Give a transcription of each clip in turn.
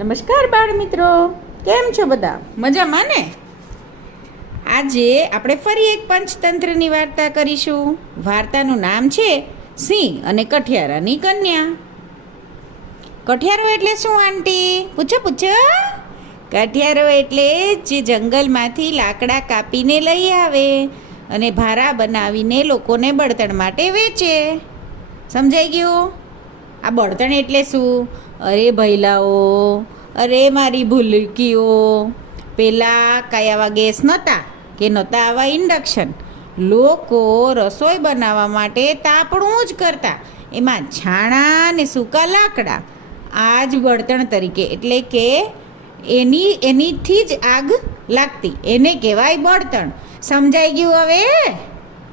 નમસ્કાર બાળ મિત્રો, કેમ છો બધા? મજામાં ને? આજે આપણે ફરી એક પંચતંત્રની વાર્તા કરીશું. વાર્તાનું નામ છે સિંહ અને કઠિયારાની કન્યા. કઠિયારો એટલે શું આંટી? પૂછો. કઠિયારો એટલે જે જંગલમાંથી લાકડા કાપીને લઈ આવે અને ભારા બનાવીને લોકોને બળતણ માટે વેચે. સમજાઈ ગયું? આ બળતણ એટલે શું? અરે ભૈલાઓ, અરે મારી ભૂલકીઓ, પહેલાં કયા આવા ગેસ નહોતા કે નહોતા આવા ઇન્ડક્શન. લોકો રસોઈ બનાવવા માટે તાપણું જ કરતા, એમાં છાણા ને સૂકા લાકડા, આ જ બળતણ તરીકે, એટલે કે એનીથી જ આગ લાગતી, એને કહેવાય બળતણ. સમજાઈ ગયું હવે?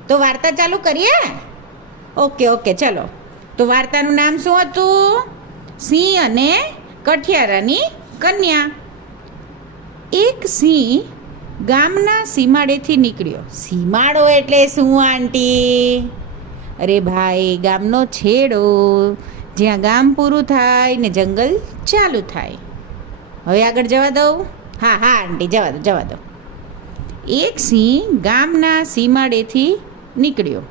તો વાર્તા ચાલુ કરીએ? ઓકે ચલો. તો વાર્તાનું નામ શું હતું? સિંહ અને કઠિયારાની કન્યા. એક સિંહ ગામના સીમાડેથી નીકળ્યો. સીમાડો એટલે શું આંટી? અરે ભાઈ, ગામનો છેડો, જ્યાં ગામ પૂરું થાય ને જંગલ ચાલુ થાય. હવે આગળ જવા દઉં? હા આંટી, જવા દો. એક સિંહ ગામના સીમાડેથી નીકળ્યો.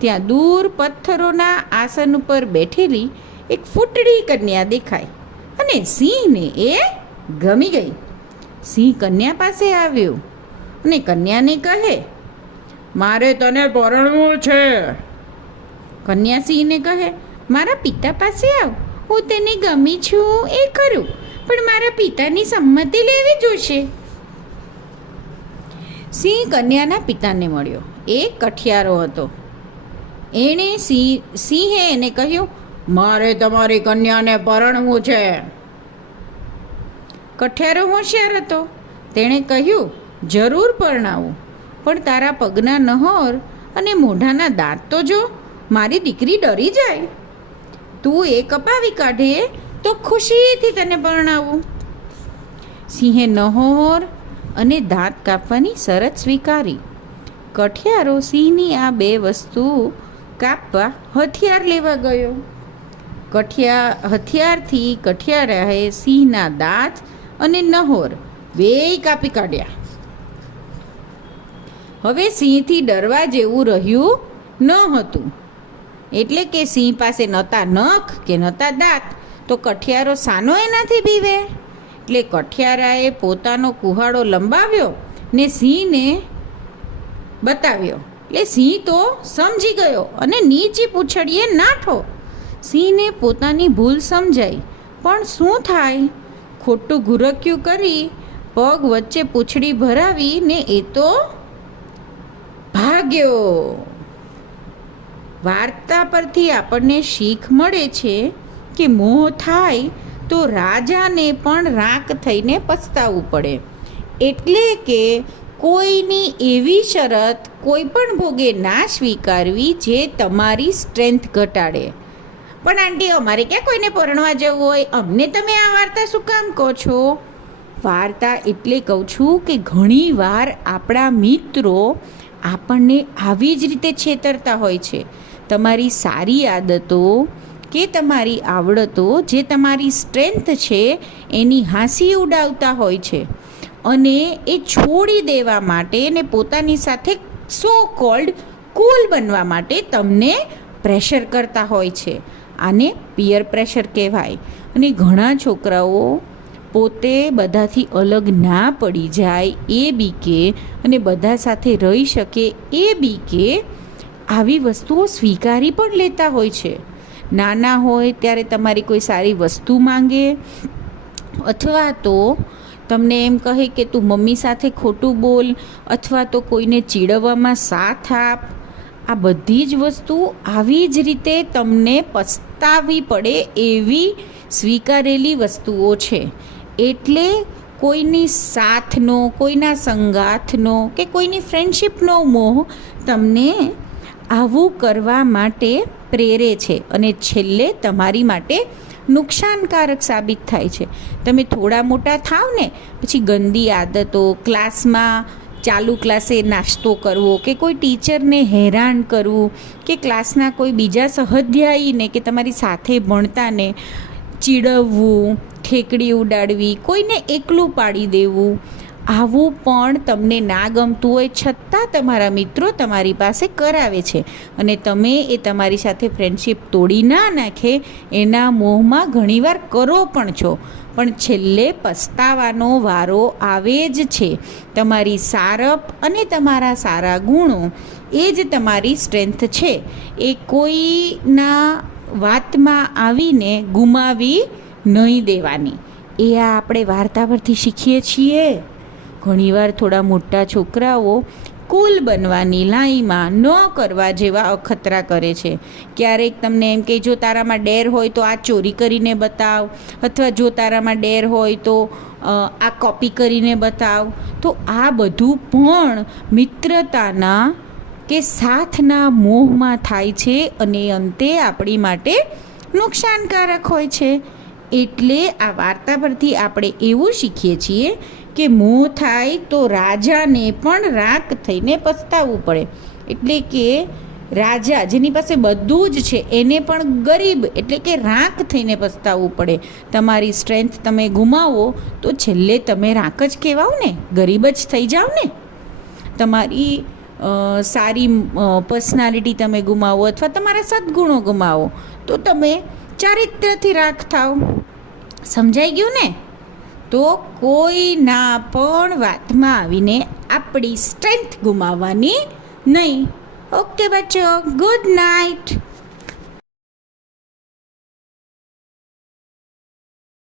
ત્યાં દૂર પથ્થરોના આસન ઉપર બેઠેલી એક ફૂટડી કન્યા દેખાય અને સિંહને એ ગમી ગઈ. સિંહ કન્યા પાસે આવ્યો અને કન્યાને કહે, મારે તને પરણવું છે. કન્યા સિંહને કહે, મારા પિતા પાસે આવ, હું તેને ગમી છું એ ખરું, પણ મારા પિતાની સંમતિ લેવી જોશે. સિંહ કન્યાના પિતાને મળ્યો. એ કઠિયારો હતો. સિંહે એને કહ્યું, મારે તમારી કન્યાને પરણવું છે. કઠિયારો હોશિયાર હતો. તેણે કહ્યું, જરૂર પરણાવું, પણ તારા પગના નહોર અને મોઢાના દાંત તો જો, મારી દીકરી ડરી જાય. તું એ કપાવી કાઢે તો ખુશીથી તને પરણાવું. સિંહે નહોર અને દાંત કાપવાની શરત સ્વીકારી. કઠિયારો સિંહની આ બે વસ્તુ કાપવા હથિયાર લેવા ગયો. હથિયારથી કઠિયારાએ સિંહના દાંત અને નહોર બેય કાપી કાઢ્યા. હવે સિંહથી ડરવા જેવું રહ્યું ન હતું. એટલે કે સિંહ પાસે નહોતા નખ કે નહોતા દાંત, તો કઠિયારો સાનો એનાથી બીવે? એટલે કઠિયારાએ પોતાનો કુહાડો લંબાવ્યો ને સિંહને બતાવ્યો. એટલે સિંહ તો સમજી ગયો અને નીચી પૂંછડીએ નાઠો. સિંહને પોતાની ભૂલ સમજાઈ, પણ શું થાય? ખોટું ઘુરક્યું કરી પગ વચ્ચે પૂંછડી ભરાવી ને એ તો ભાગ્યો. વાર્તા પરથી આપણને શીખ મળે છે કે મોહ થાય તો રાજાને પણ રાખ થઈને પસ્તાવવું પડે. એટલે કે કોઈની એવી શરત કોઈ પણ ભોગે ના સ્વીકારવી જે તમારી સ્ટ્રેન્થ ઘટાડે. પણ આંટી, અમારે ક્યાં કોઈને પરણવા જવું હોય, અમને તમે આ વાર્તા શું કામ કહો છો? વાર્તા એટલે કહું છું કે ઘણી વાર આપણા મિત્રો આપણને આવી જ રીતે છેતરતા હોય છે. તમારી સારી આદતો કે તમારી આવડતો, જે તમારી સ્ટ્રેન્થ છે, એની હાંસી ઉડાવતા હોય છે અને એ છોડી દેવા માટે ને પોતાની સાથે સો કોલ્ડ કૂલ બનવા માટે તમને પ્રેશર કરતા હોય છે. આને પિયર પ્રેશર કહેવાય. અને ઘણા છોકરાઓ પોતે બધાથી અલગ ના પડી જાય એ બીકે અને બધા સાથે રહી શકે એ બીકે આવી વસ્તુઓ સ્વીકારી પણ લેતા હોય છે. નાના હોય ત્યારે તમારી કોઈ સારી વસ્તુ માંગે, અથવા તો તમને એમ કહે કે તું મમ્મી સાથે ખોટું બોલ, અથવા તો કોઈને ચીડવવામાં સાથ આપ. આ બધી જ વસ્તુ આવી જ રીતે તમને પસ્તાવી પડે એવી સ્વીકારેલી વસ્તુઓ છે. એટલે કોઈની સાથનો, કોઈના સંગાથનો કે કોઈની ફ્રેન્ડશિપનો મોહ તમને આવું કરવા માટે પ્રેરે છે અને છેલ્લે તમારી માટે નુકસાનકારક સાબિત થાય છે. તમે થોડા મોટા થાવ ને પછી ગંદી આદતો, ક્લાસમાં ચાલુ ક્લાસે નાસ્તો કરવો કે કોઈ ટીચરને હેરાન કરવું કે ક્લાસના કોઈ બીજા સહધ્યાયીને કે તમારી સાથે ભણતાને ચીડવવું, ઠેકડી ઉડાડવી, કોઈને એકલું પાડી દેવું, આવું પણ તમને ના ગમતું હોય છતાં તમારા મિત્રો તમારી પાસે કરાવે છે અને તમે એ તમારી સાથે ફ્રેન્ડશિપ તોડી ના નાખે એના મોહમાં ઘણીવાર કરો પણ છો, પણ છેલ્લે પસ્તાવાનો વારો આવે જ છે. તમારી સારપ અને તમારા સારા ગુણો એ જ તમારી સ્ટ્રેન્થ છે. એ કોઈના વાતમાં આવીને ગુમાવી નહીં દેવાની. એ આ આપણે વાર્તા પરથી શીખીએ છીએ. ઘણીવાર થોડા મોટા છોકરાઓ કુલ બનવાની લાઈમાં ન કરવા જેવા અખતરા કરે છે. ક્યારેક તમને એમ કે જો તારામાં ડેર હોય તો આ ચોરી કરીને બતાવ, અથવા જો તારામાં ડેર હોય તો આ કોપી કરીને બતાવ. તો આ બધું પણ મિત્રતાના કે સાથના મોહમાં થાય છે અને અંતે આપણી માટે નુકસાનકારક હોય છે. એટલે આ વાર્તા પરથી આપણે એવું શીખીએ છીએ કે મોહ થાય તો રાજાને પણ રાખ થઈને પસ્તાવવું પડે. એટલે કે રાજા જેની પાસે બધું જ છે એને પણ ગરીબ એટલે કે રાખ થઈને પસ્તાવવું પડે. તમારી સ્ટ્રેન્થ તમે ગુમાવો તો છેલ્લે તમે રાખ જ કહેવાઓ ને, ગરીબ જ થઈ જાઓ ને. તમારી સારી પર્સનાલિટી તમે ગુમાવો અથવા તમારા સદ્ગુણો ગુમાવો તો તમે ચારિત્રથી રાખ થાઓ. સમજાઈ ગયું ને? તો કોઈના પણ વાતમાં આવીને આપણી સ્ટ્રેન્થ ગુમાવવાની નહીં. ઓકે બચ્ચો, ગુડ નાઇટ.